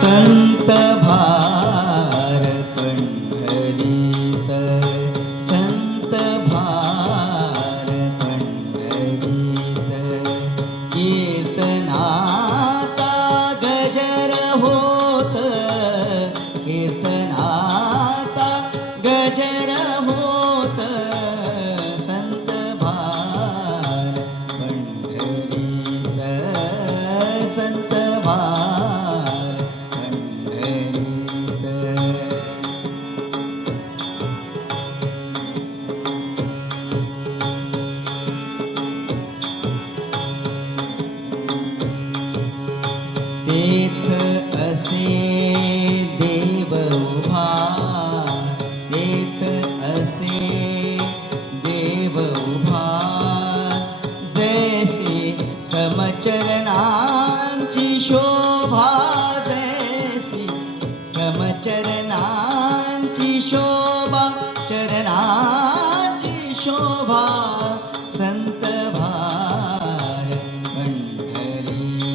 संत भार पंडजीत संत भार पंडजीत कीर्तना गजर होत कीर्तनाचा गजर शोभा शोभारणाजि शोभा सन्तभार पञ्ची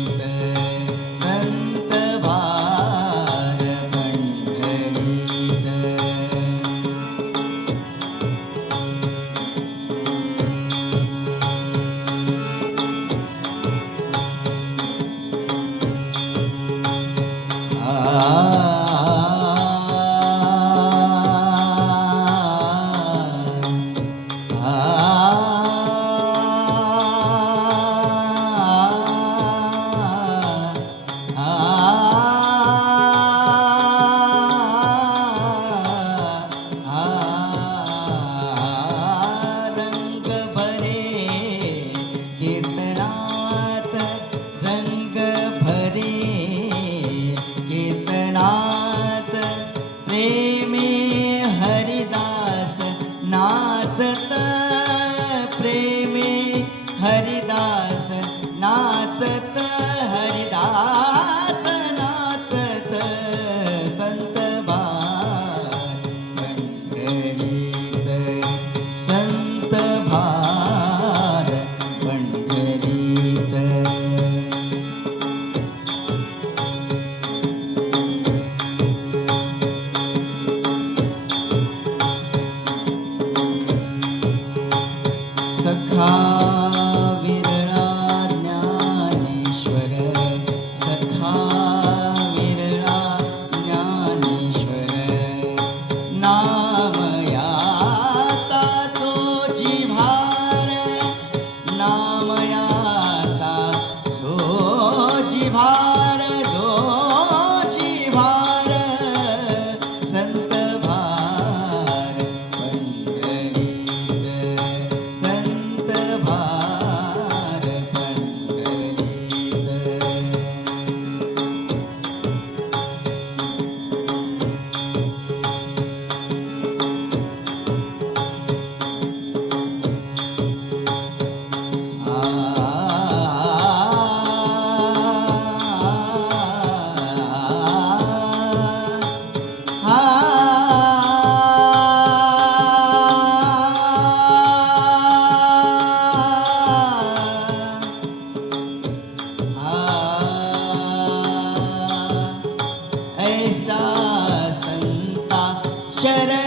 सन्तभार पञ्ची आ ah uh -huh. हरिदास चरण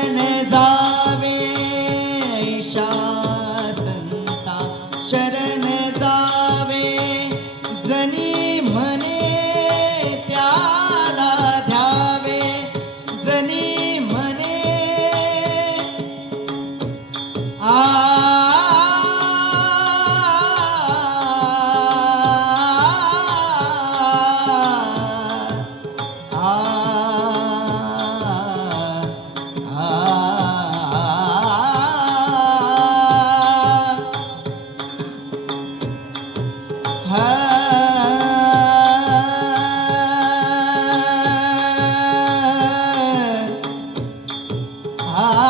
आप आप आप आप